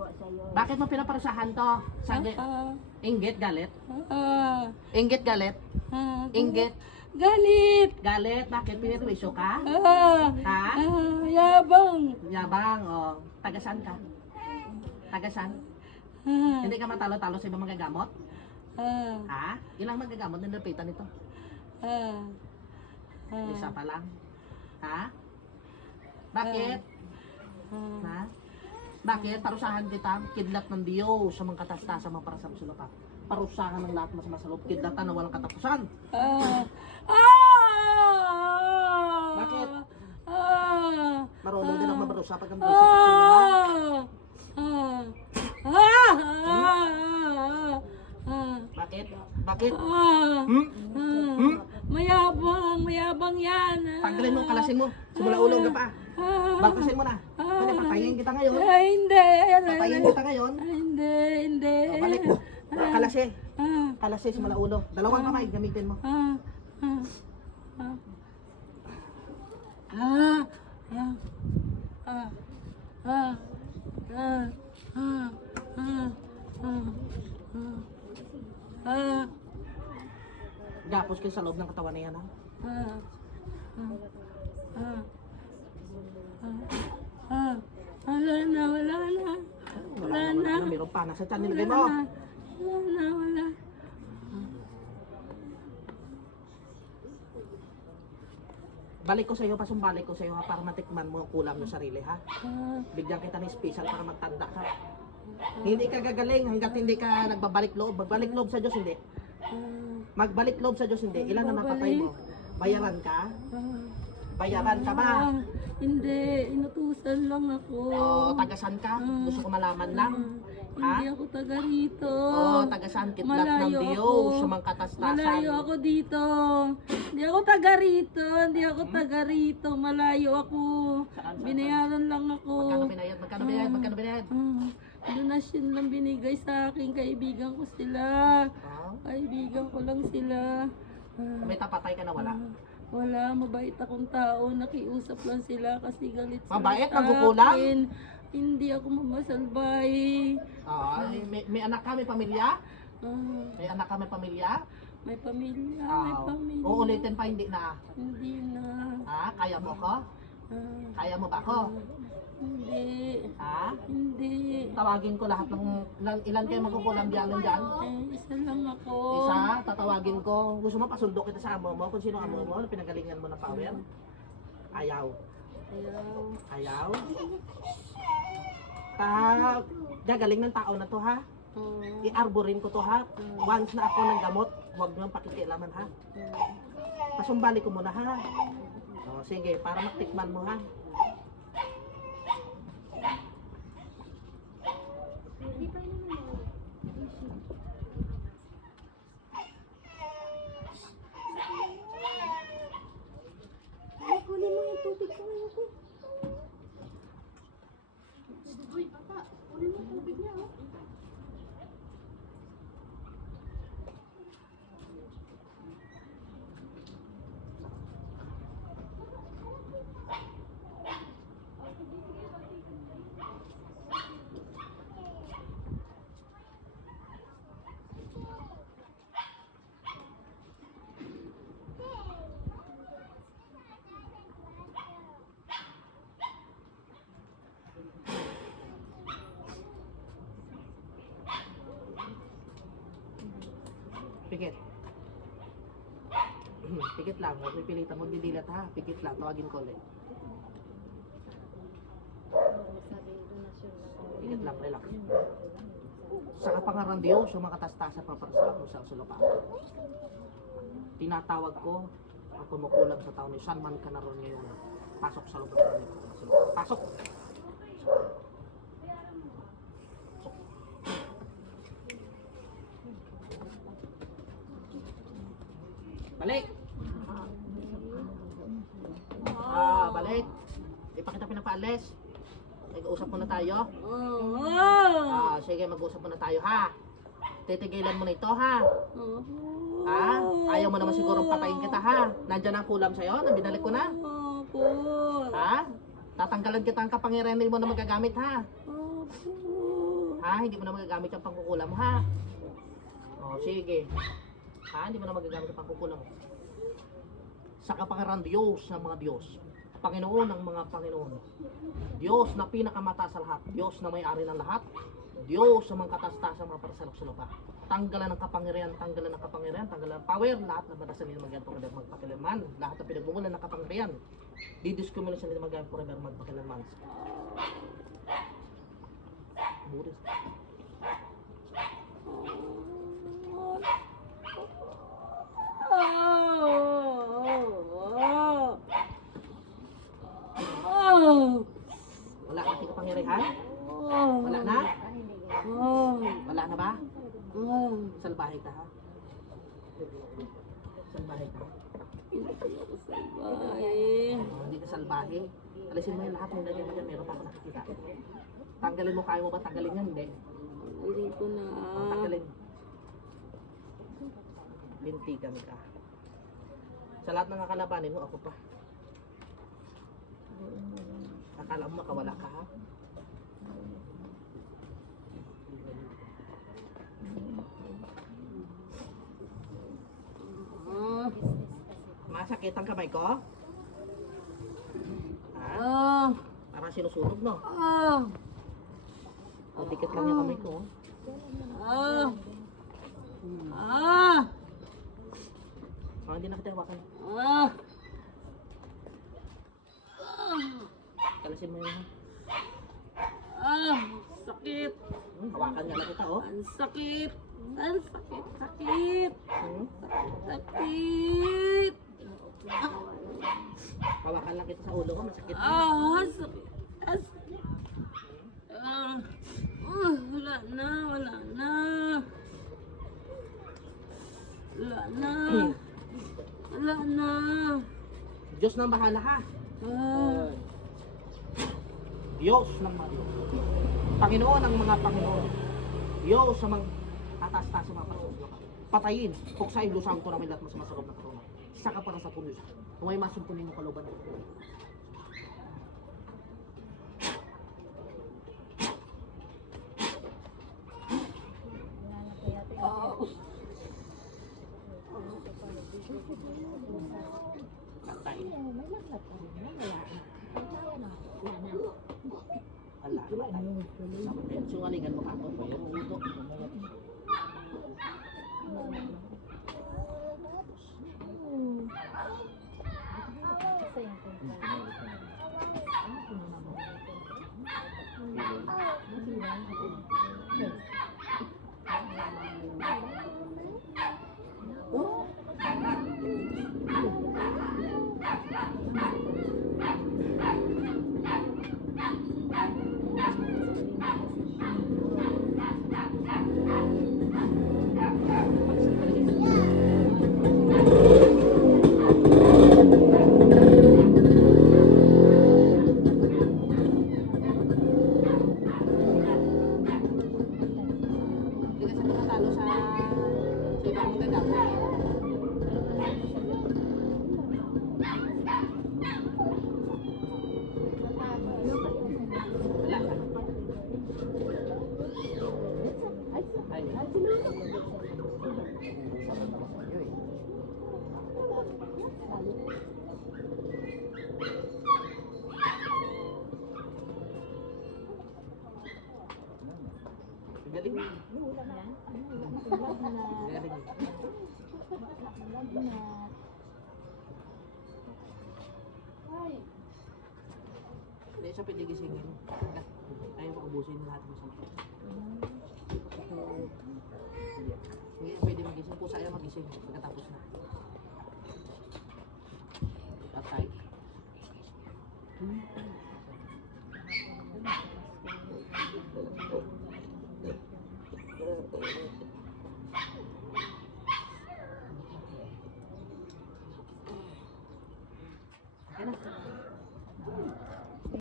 awa sa'yo. Bakit mo pinaparusahan to? Sabi, inggit, galit? Inggit, galit? Inggit, Galit. galit? Bakit? Pinirwisyo ka? Ha? Yabang. Yabang, o. Tagasan ka? Tagasan? Hindi ka matalo-talo sa ibang magagamot? Ha? Ilang magagamot na nilapitan nito? Isa pa lang. Ha? Bakit? Ha? Bakit? Parusahan kita, kidlat ng Diyos sa mga katastasan mga para sa sulupa. Parusahan ng lahat masama sa loob, kidlatan na walang katapusan. Bakit? Marunong din ako maparusa pag ang bisip sa inyo, ha? Bakit? Bakit? Mayabang yan. Tanggalin mo, kalasin mo. Simula ulo ka pa. Balkasin mo na. Hindi, patayin kita ngayon. Hindi. Patayin kita ngayon. Hindi. O, balik. Kalasi. Kalasi, simula ulo. Dalawang kamay, gamitin mo. Gapos kayo sa loob ng katawan na yan, ha? Wala na. Wala na. Meron pa. Nasa tiyan nilagay mo. Wala. Balik ko sa iyo, pasumbalik ko sa iyo, ha, para matikman mo ang kulang ng sarili, ha? Bigyan kita ng special para magtanda ka. Hindi ka gagaling hanggat hindi ka nagbabalik loob. Magbalik loob sa Diyos, hindi. Magbalik loob sa Diyos, hindi. Ilan na napatay mo? Bayaran ka? Bayaran ka ba? Hindi, inutusan lang ako. O, tagasan ka? Gusto ko malaman lang. Ha? Hindi ako taga rito. O, tagasan, kitlat ng Malayo Diyos ako. sa mga katastasan. Malayo ako dito. Hindi ako taga rito. Malayo ako. Binayaran lang ako. Magkano binayad? Donasyon lang binigay sa akin. Kaibigan ko sila. Kaibigan ko lang sila. May tapatay ka na wala? Wala, mabait akong tao. Nakiusap lang sila kasi galit sila Mabait? sa Nagkukulang? akin. Hindi ako mamasalbay. Ay, may anak ka, may pamilya? Ah, May anak ka, may pamilya? may pamilya, Ah, uulitin pa, hindi na. Hindi na. Ha? Kaya mo ko? Ah, Kaya mo ba ako? hindi. Ha? Hindi. Tawagin ko lahat ng ilan kayo magkukulang dyan. Isa lang ako. Isa, tatawagin ko. Gusto mo pasundo kita sa amo mo? Kung sino amo mo, pinagalingan mo ng power? Ayaw. Ayaw. Gagaling ng tao na to, ha? I-arborin ko to, ha? Once na ako ng gamot, huwag nyo pakikialaman, ha? Pasumbali ko muna, ha? O, sige, para matikman mo, ha? Kunin mo yung tubig ko ngayon ko. Uy, bata, kunin mo yung tubig niya, oh. Pikit. Pikit lang, huwag pipilitan mo, didilat, ha? Pikit lang, tawagin ko ulit. Pikit lang, relax. Sa kapangaran Diyos, yung mga katastasan pa para sa ako sa sulupa. Tinatawag ko, ang kumukulang sa taon ni San Man ka na ron ngayon. Pasok sa lugar ng sulupa. Pasok! Balik! Balik! Di pa kita pinapaalis. Nag-uusap muna tayo. Sige, mag-uusap muna tayo, ha? Titigilan mo na ito, ha? Ha? Ayaw mo naman siguro patayin kita, ha? Nandyan ang kulam sa'yo, na binalik ko na. Ha? Tatanggalan kita ang kapangyarihan mo na magagamit, ha? Hindi mo na magagamit yung pangkukulam mo, ha? O, sige. Ha? Hindi mo na magagamit yung pangkukulam mo. Sa kapangyarihan Diyos ng mga Diyos. Panginoon ng mga Panginoon. Diyos na pinakamataas sa lahat. Diyos na may-ari ng lahat. Diyos sa mga katas-taas mga parasalok sa lupa. Tanggalan ng kapangyarihan, tanggalan ng kapangyarihan, tanggalan ng power, lahat ng madasan nila magyan forever magpakilanman. Lahat ng pinagmumulan ng kapangyarihan. Didiskumula sa nila magyan forever magpakilanman. Buris. Wala na ating kapangyarihan? Wala na? Wala na ba? Salbahe ka, ha? Salbahe ka. Hindi ka salbahe. Alisin mo yung lahat ng lagyan mo dyan. Meron pa ako nakikita. Tanggalin mo, kaya mo ba tanggalin yan? Hindi. Hindi ko na. Tanggalin. Bintigan ka. Sa lahat ng kakalabanin mo, ako pa. Akala mo makawala ka, ha? Masakit ang kamay ko? Ha? Parang sinusunog, no? O, dikit lang yung kamay ko. Hindi na kita hawakan. Kalasin mo yun, ha? Sakit. Hawakan nga lang kita, oh. Ang sakit. Ang sakit. Sakit. Hmm? Sakit. Hawakan lang kita sa ulo ko, masakit. Sakit. Sakit. Wala na. Wala na. Wala na. Wala na. Diyos nang bahala, ha? Diyos ng mga Diyos. Panginoon ng mga Panginoon. Diyos sa mga atas-tas sa mga Panginoon. Patayin. Puksain, lusang ko namin lahat masama sa loob ng katawan. Isa ka para sa puno. Kung may masumpunin mo kaluban ng katawan. Patay. Ala, patay. Sungalingan mo ako. Uto. Hindi kasi makatalo sa ibang magagap. Wala. Galing. Galing. Hindi siya pwede gisingin. Ayaw ko ubusin lahat mo sa hindi pwede magising. Kung sa'yo magising pagkatapos na. Patay.